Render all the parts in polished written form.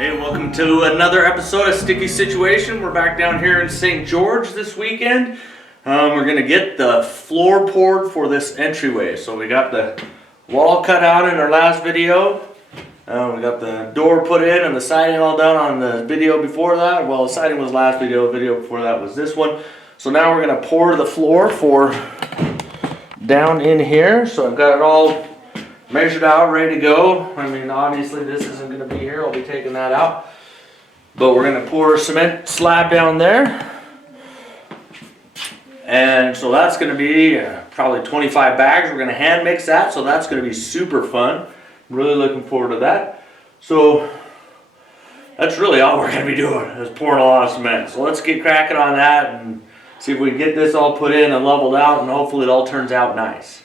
Hey, welcome to another episode of Sticky Situation. We're back down here in St. George this weekend. We're gonna get the floor poured for this entryway. So we got the wall cut out in our last video. We got the door put in and the siding all done on the video before that. Well, the siding was last video before that was this one. So now we're gonna pour the floor for down in here. So I've got it all measured out, ready to go. I mean, obviously this isn't going to be here. I'll be taking that out. But we're going to pour a cement slab down there. And so that's going to be probably 25 bags. We're going to hand mix that. So that's going to be super fun. I'm really looking forward to that. So that's really all we're going to be doing is pouring a lot of cement. So let's get cracking on that and see if we can get this all put in and leveled out. And hopefully it all turns out nice.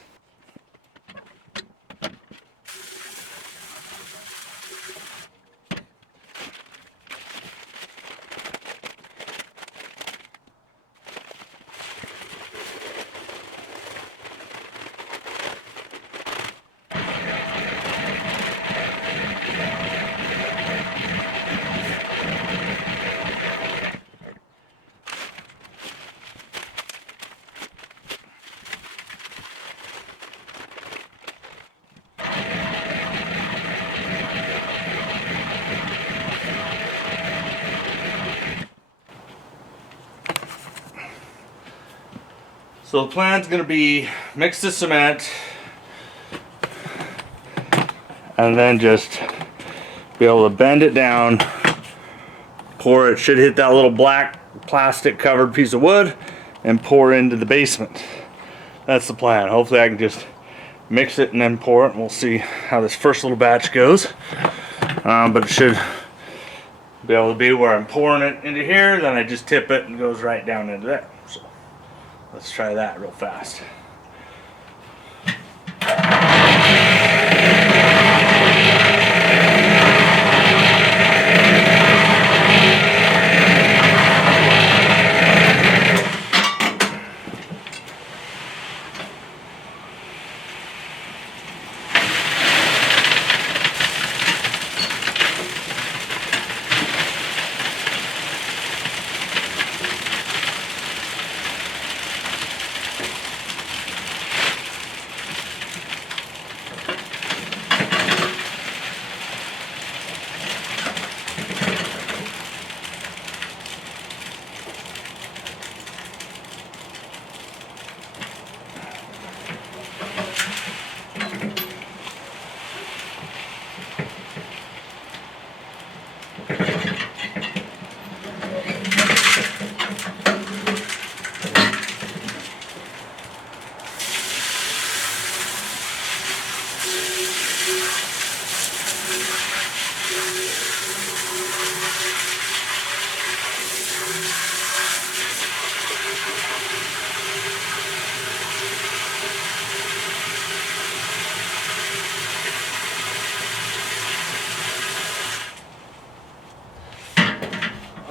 So the plan's going to be mix the cement and then just be able to bend it down, pour it, should hit that little black plastic covered piece of wood and pour into the basement. That's the plan. Hopefully I can just mix it and then pour it and we'll see how this first little batch goes. But it should be able to be where I'm pouring it into here, then I just tip it and it goes right down into there. So let's try that real fast.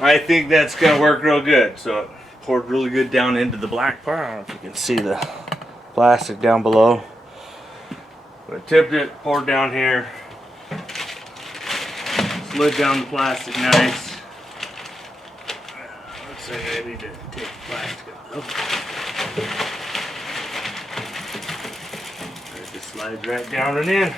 I think that's going to work real good. So it poured really good down into the black part. I don't know if you can see the plastic down below. But I tipped it, poured down here, slid down the plastic nice. Looks like I need to take the plastic out. It just slides right down and in.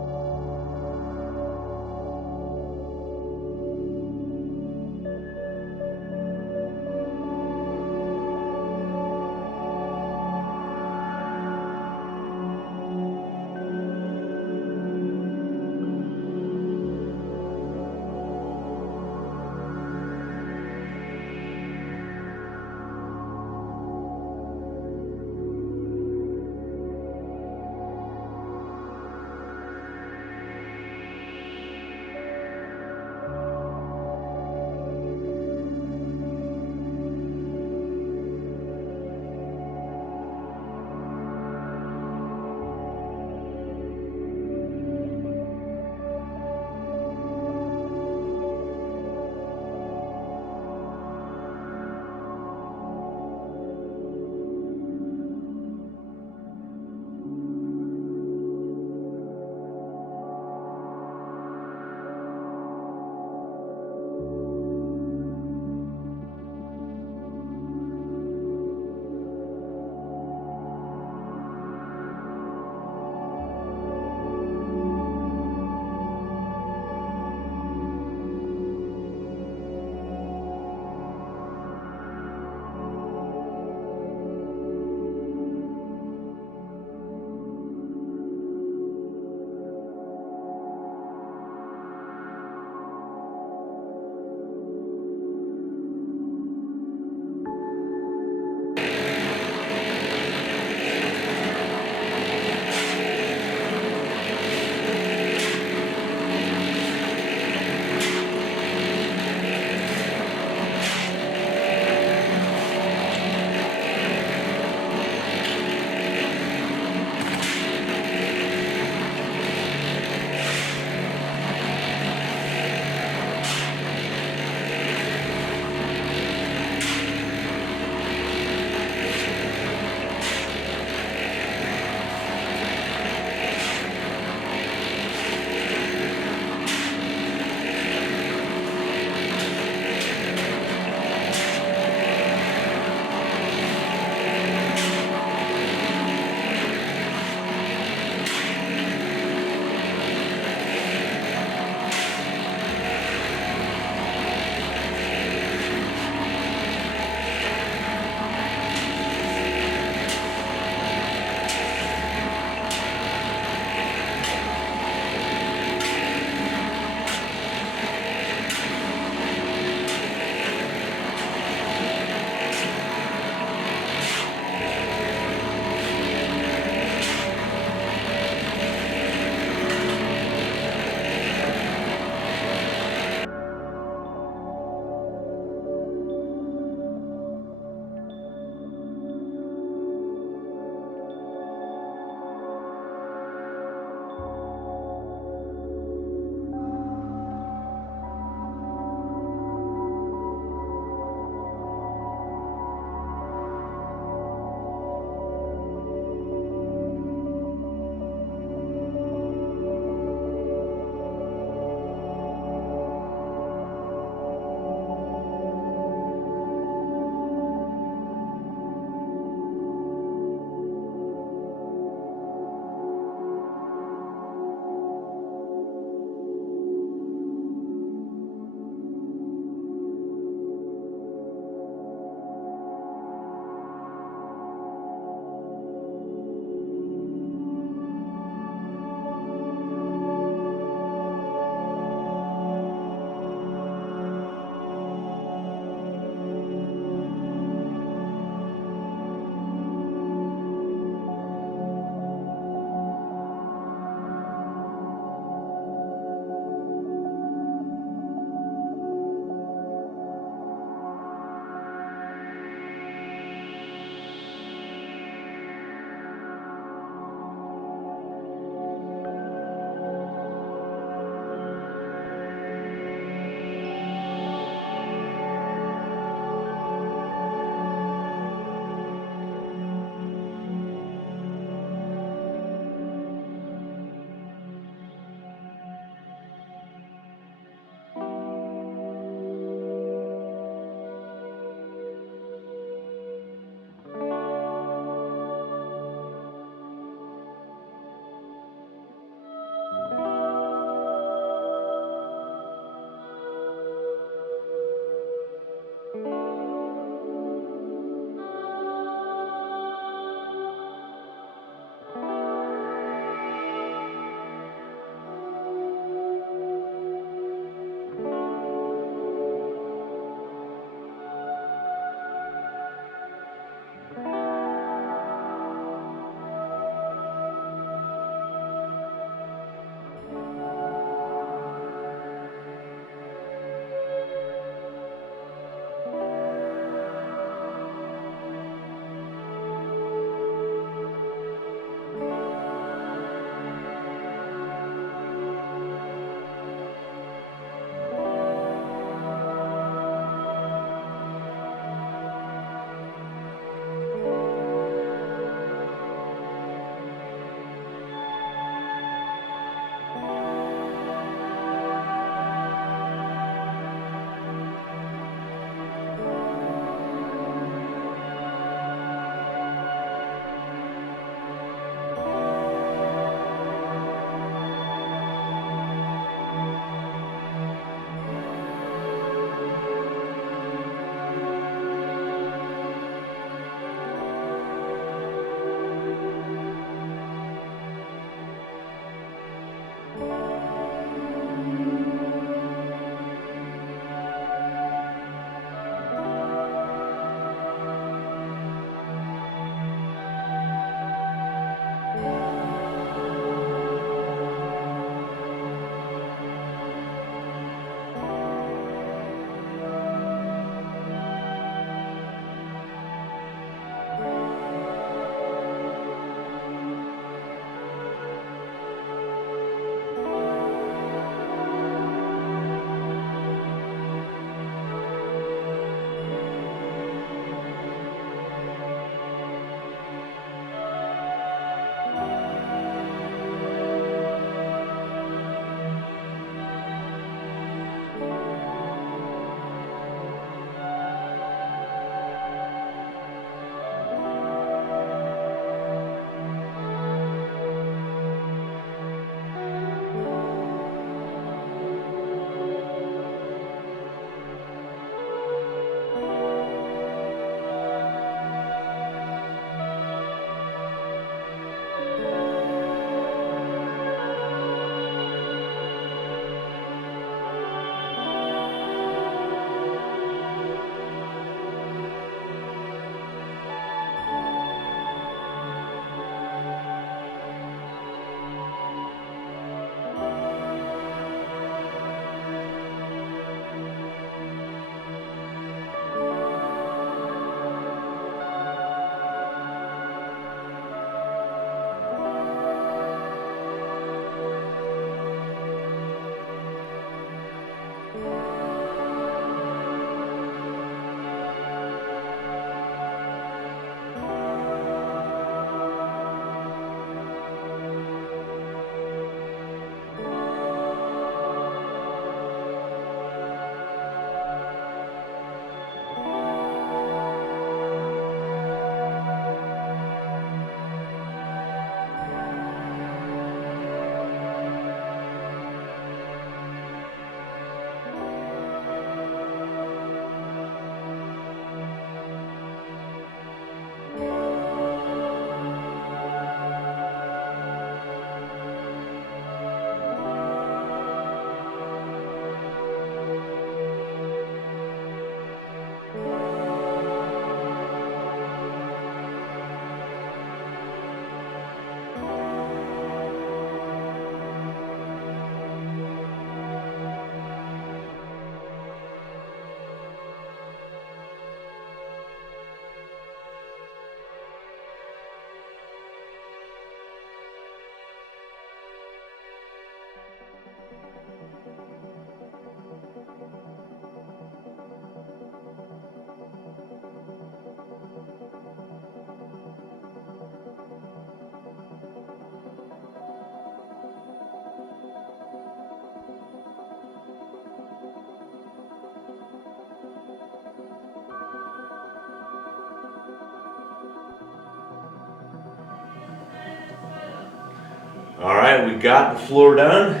Alright, we got the floor done.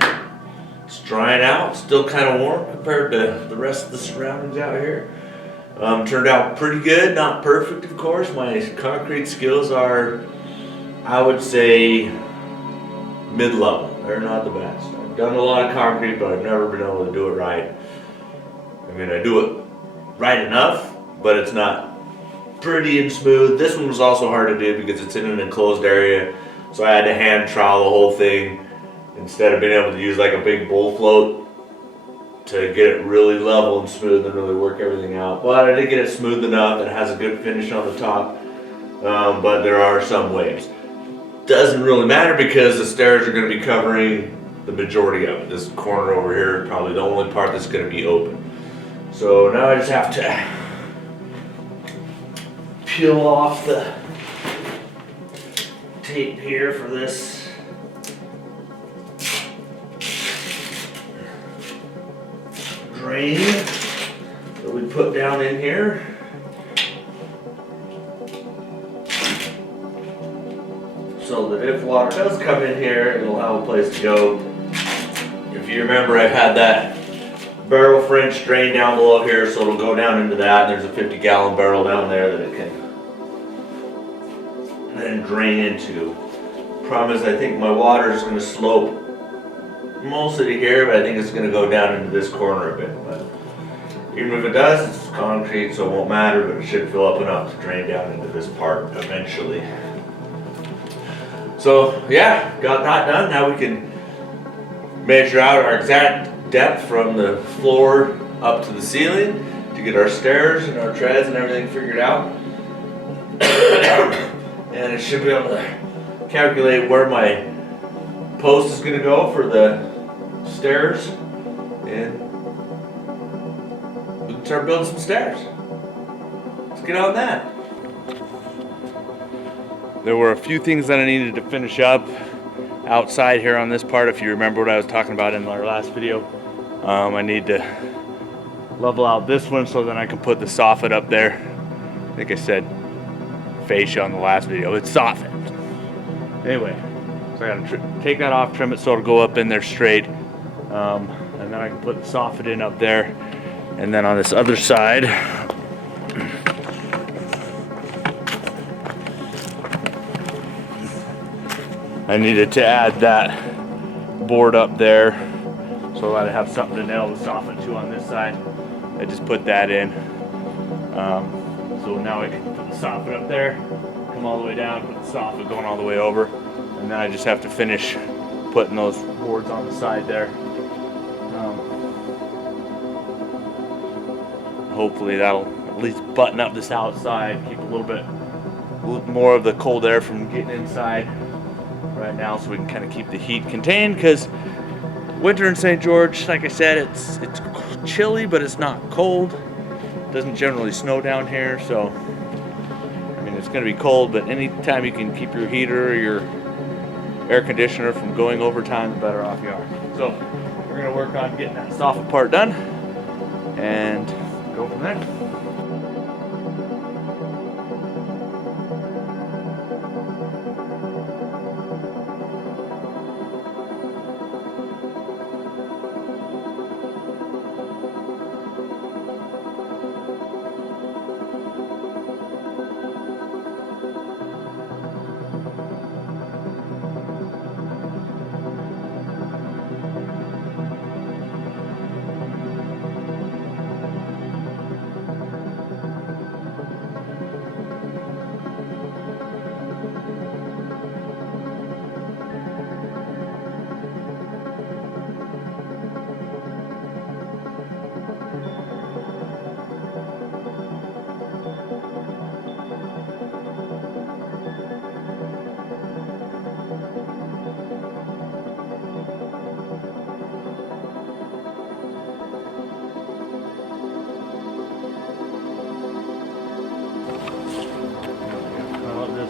It's drying out, still kind of warm compared to the rest of the surroundings out here. Turned out pretty good, not perfect of course. My concrete skills are, I would say, mid-level. They're not the best. I've done a lot of concrete, but I've never been able to do it right. I mean, I do it right enough, but it's not pretty and smooth. This one was also hard to do because it's in an enclosed area, so I had to hand trowel the whole thing instead of being able to use like a big bull float to get it really level and smooth and really work everything out. But I did get it smooth enough that it has a good finish on the top, but there are some waves. Doesn't really matter because the stairs are going to be covering the majority of it. This corner over here is probably the only part that's going to be open. So now I just have to peel off the tape here for this. Drain that we put down in here. So that if water does come in here, it'll have a place to go. If you remember, I've had that barrel French drain down below here, so it'll go down into that. And there's a 50-gallon barrel down there that it can then drain into. Problem is, I think my water is going to slope mostly to here, but I think it's going to go down into this corner a bit. But even if it does, it's concrete, so it won't matter, but it should fill up enough to drain down into this part eventually. So yeah, got that done. Now we can measure out our exact depth from the floor up to the ceiling to get our stairs and our treads and everything figured out. And it should be able to calculate where my post is going to go for the stairs, and we can start building some stairs. Let's get on that. There were a few things that I needed to finish up outside here on this part. If you remember what I was talking about in our last video, I need to level out this one so then I can put the soffit up there. I think I said fascia on the last video. It's soffit. Anyway, so I gotta take that off, trim it so it'll go up in there straight, and then I can put the soffit in up there. And then on this other side, I needed to add that board up there so that I have something to nail the soffit to on this side. I just put that in. So now I can put the soffit up there, come all the way down, put the soffit going all the way over, and then I just have to finish putting those boards on the side there. Hopefully that'll at least button up this outside, keep a little bit more of the cold air from getting inside right now, so we can kind of keep the heat contained, because winter in St. George, like I said, it's chilly, but it's not cold. It doesn't generally snow down here, so I mean, it's going to be cold, but anytime you can keep your heater or your air conditioner from going overtime, the better off you are. So we're going to work on getting that soffit part done and go from there.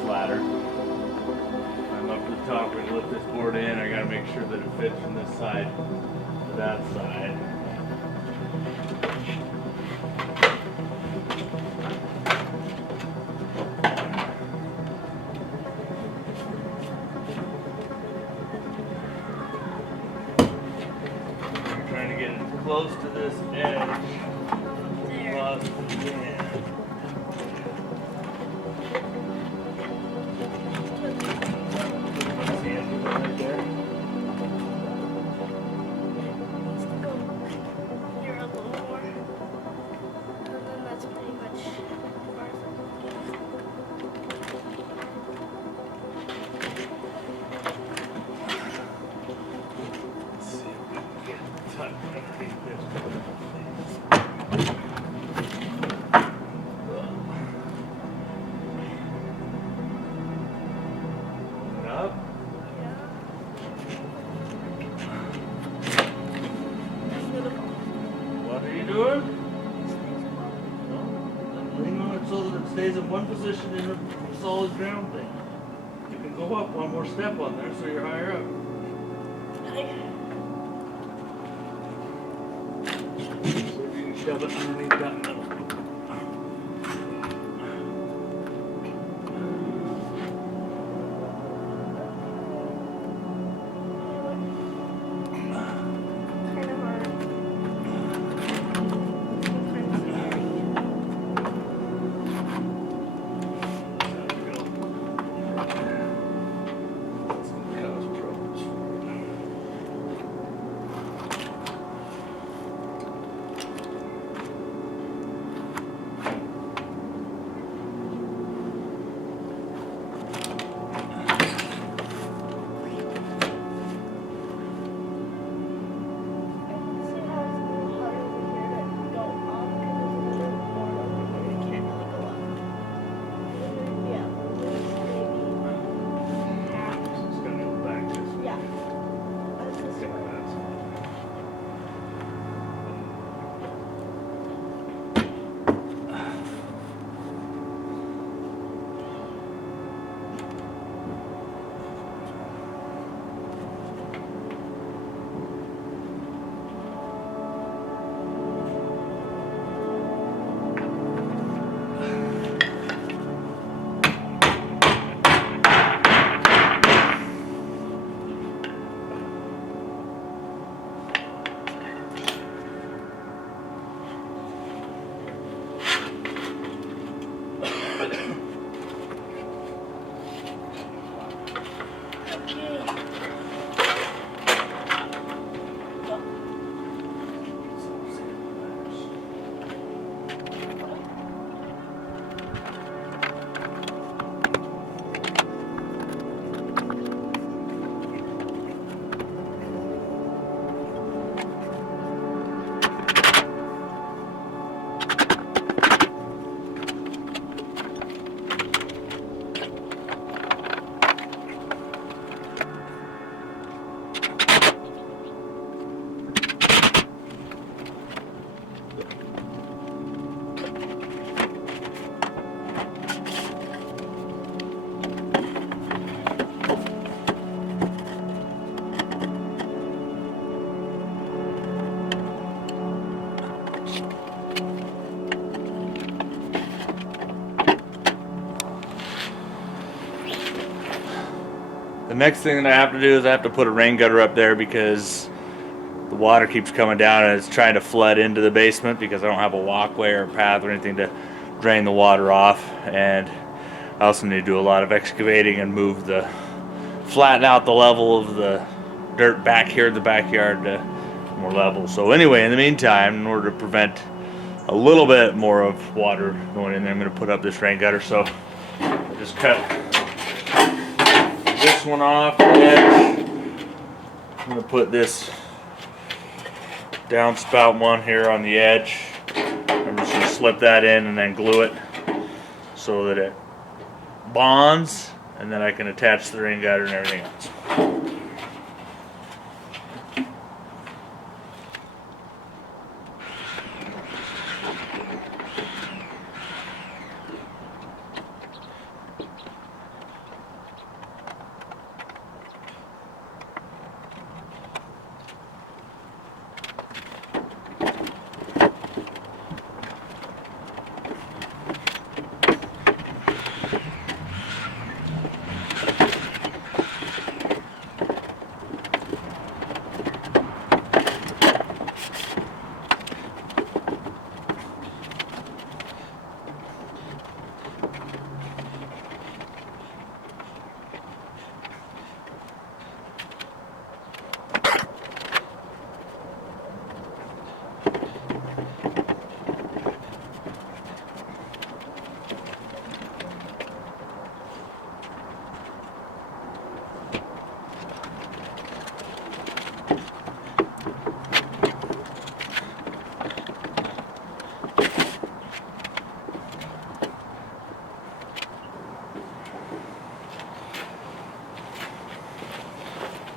Ladder. I'm up to the top, we're going to lift this board in. I got to make sure that it fits from this side to that side. close to this edge There. as possible can. See it right there? Needs to go here a little more. And then that's pretty much as far as I'm going. Let's see if we can get tucked underneath this. Up. Yeah. What are you doing? Lean on it so that it stays in one position in a solid ground thing. You can go up one more step on there so you're higher up. See if you can shove it underneath that middle. Kind of hard. Sometimes scary. The next thing that I have to do is I have to put a rain gutter up there because the water keeps coming down and it's trying to flood into the basement because I don't have a walkway or a path or anything to drain the water off. And I also need to do a lot of excavating and flatten out the level of the dirt back here in the backyard to more level. So anyway, in the meantime, in order to prevent a little bit more of water going in there, I'm going to put up this rain gutter. So I just cut this one off, and I'm going to put this downspout one here on the edge. I'm just going to slip that in and then glue it so that it bonds, and then I can attach the rain gutter and everything else.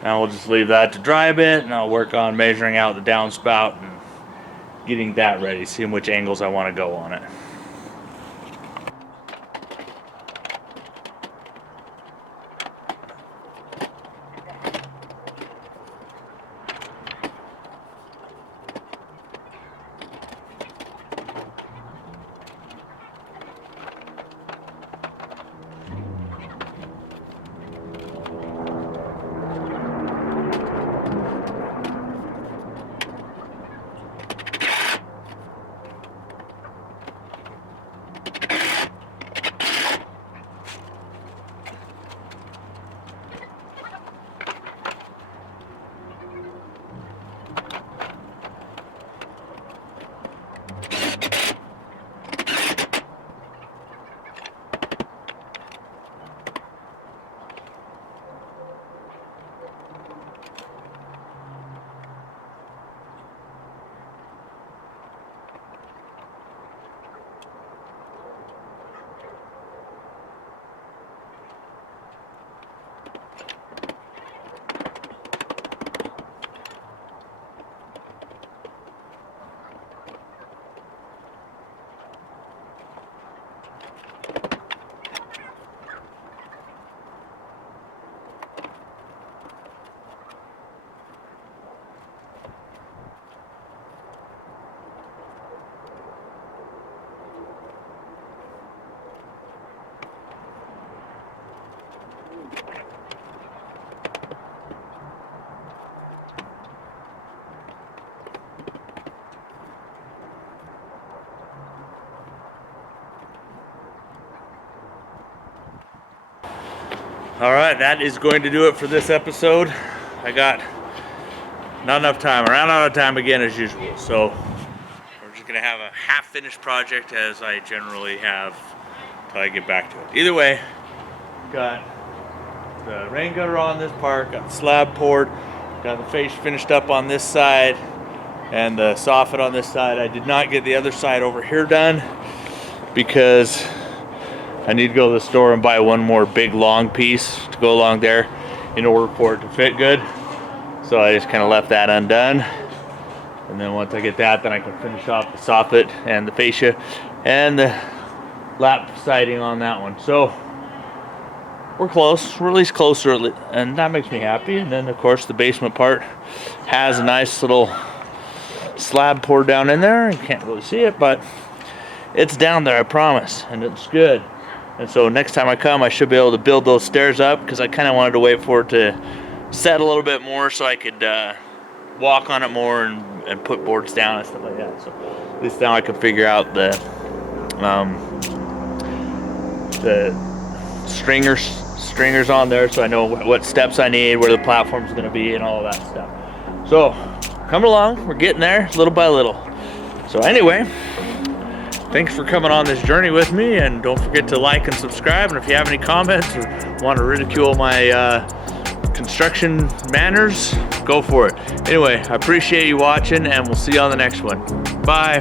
Now we'll just leave that to dry a bit, and I'll work on measuring out the downspout and getting that ready, seeing which angles I want to go on it. All right, that is going to do it for this episode. I got not enough time. I ran out of time again as usual. So we're just gonna have a half-finished project as I generally have until I get back to it. Either way, got the rain gutter on this part, got the slab poured, got the face finished up on this side, and the soffit on this side. I did not get the other side over here done because I need to go to the store and buy one more big long piece to go along there in order for it to fit good. So I just kind of left that undone. And then once I get that, then I can finish off the soffit and the fascia and the lap siding on that one. So we're close. We're at least closer, and that makes me happy. And then of course the basement part has a nice little slab poured down in there. You can't really see it, but it's down there, I promise, and it's good. And so next time I come, I should be able to build those stairs up because I kind of wanted to wait for it to set a little bit more so I could walk on it more and put boards down and stuff like that. So at least now I can figure out the stringers on there, so I know what steps I need, where the platform's going to be, and all of that stuff. So coming along, we're getting there little by little. So anyway, thanks for coming on this journey with me, and don't forget to like and subscribe. And if you have any comments or want to ridicule my construction manners, go for it. Anyway, I appreciate you watching, and we'll see you on the next one. Bye.